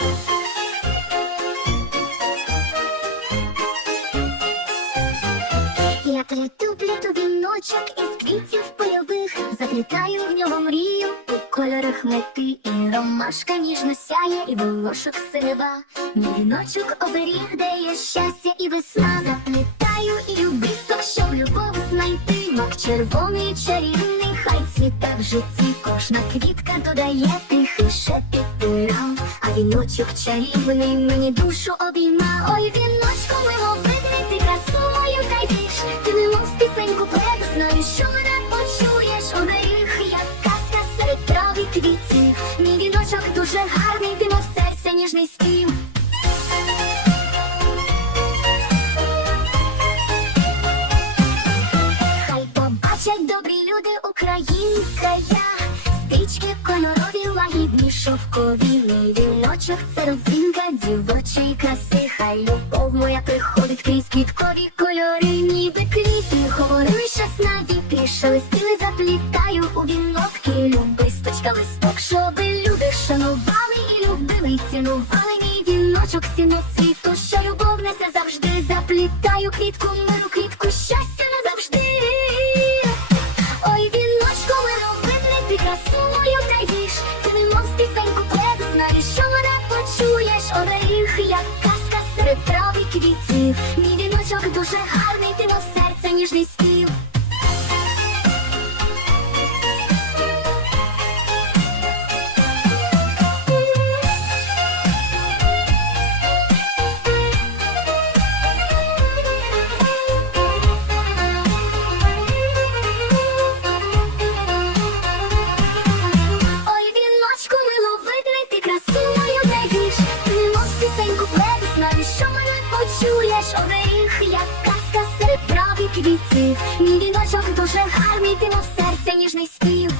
Я плету, плету віночок із квітів польових, заплітаю в нього мрію у кольорах мети, і ромашка ніжно сяє, і волошок синева. Мій віночок оберіг, де є щастя і весна. Заплітаю і любов знайти. Мак червоний чарівний, хай цвіте в житті. Кожна квітка додає тихий шепіт пирам, а віночок чарівний мені душу обійма. Ой, віночку миловидний, ти красу мою та. Ти не мов пісеньку плед, знаю, що мене українка я. Стрічки кольорові, лагідні, шовкові Мій віночок це родзинка дівочої краси. Хай любов моя приходить крізь квіткові кольори. Ніби квіти, говорили щас навіки Шелестили, заплітаю у вінок І любисточка листок, щоби люди шанували і любили, і цінували мій віночок сіно світу, що любов несе завжди заплітаю квітку, миру квітку, щастя серед квітів. Мій віночок дуже гарний, ти мов серце ніжний спів. Почуєш, оберіг, як казка серед праві квіти. Мій віночок дуже гарний, ти мов серце ніжний спів.